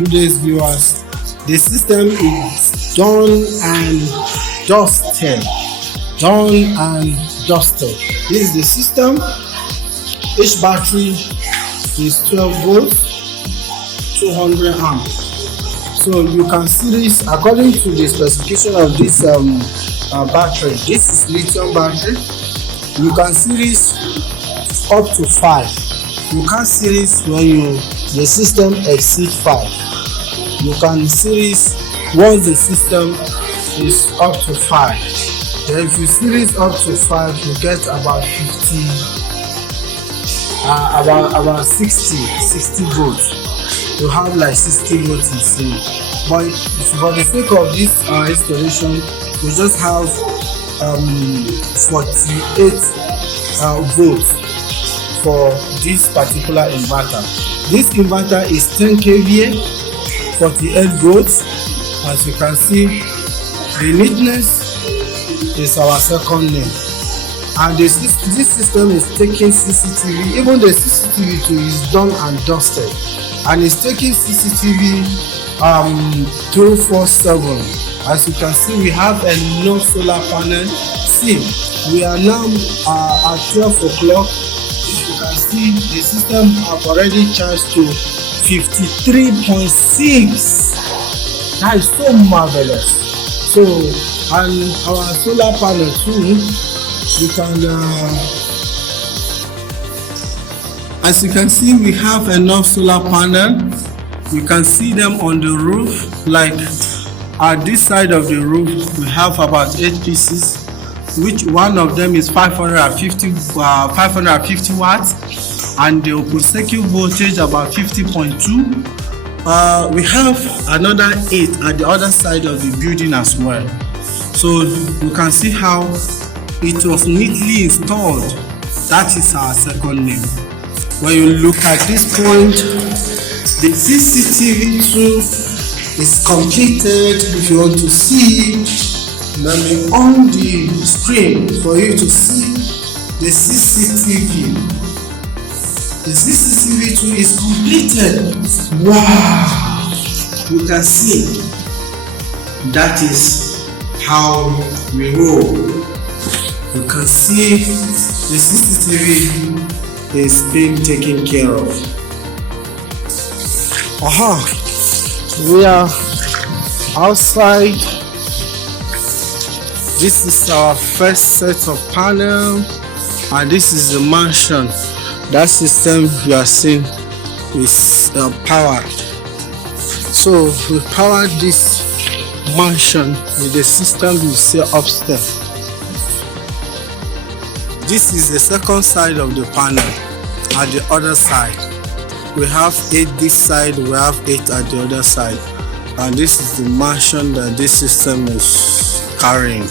Good days, viewers. The system is done and dusted. Done and dusted. This is the system. Each battery is 12 volts, 200 amps. So you can see this according to the specification of this battery. This is lithium battery. You can see this up to 5. You can't see this when the system exceeds 5. You can see this once the system is up to 5. Then if you see this up to 5, you get about 50, about 60 volts. You have like 60 volts inside. But for the sake of this installation, we just have 48 volts for this particular inverter. This inverter is 10 kVA, 48 volts. As you can see, the neatness is our second name. And this system is taking CCTV. Even the CCTV too is done and dusted, and it's taking CCTV 24/7. As you can see, we have enough solar panel. See, we are now at 12 o'clock. You can see the system have already charged to 53.6. That is so marvelous. So, and our solar panel too, you can as you can see, we have enough solar panel. You can see them on the roof. Like at this side of the roof, we have about 8 pieces, which one of them is 550 watts, and the open circuit voltage about 50.2. We have another 8 at the other side of the building as well. So you can see how it was neatly installed. That is our second name. When you look at this point, the CCTV too is completed. If you want to see, let me on the screen for you to see the CCTV. The CCTV too is completed. Wow! You can see. That is how we roll. You can see the CCTV is being taken care of. We are outside. This is our first set of panel, and this is the mansion. That system you are seeing is powered. So we powered this mansion with the system you see upstairs. This is the second side of the panel. At the other side, we have 8 this side, we have 8 at the other side, and this is the mansion that this system is carrying.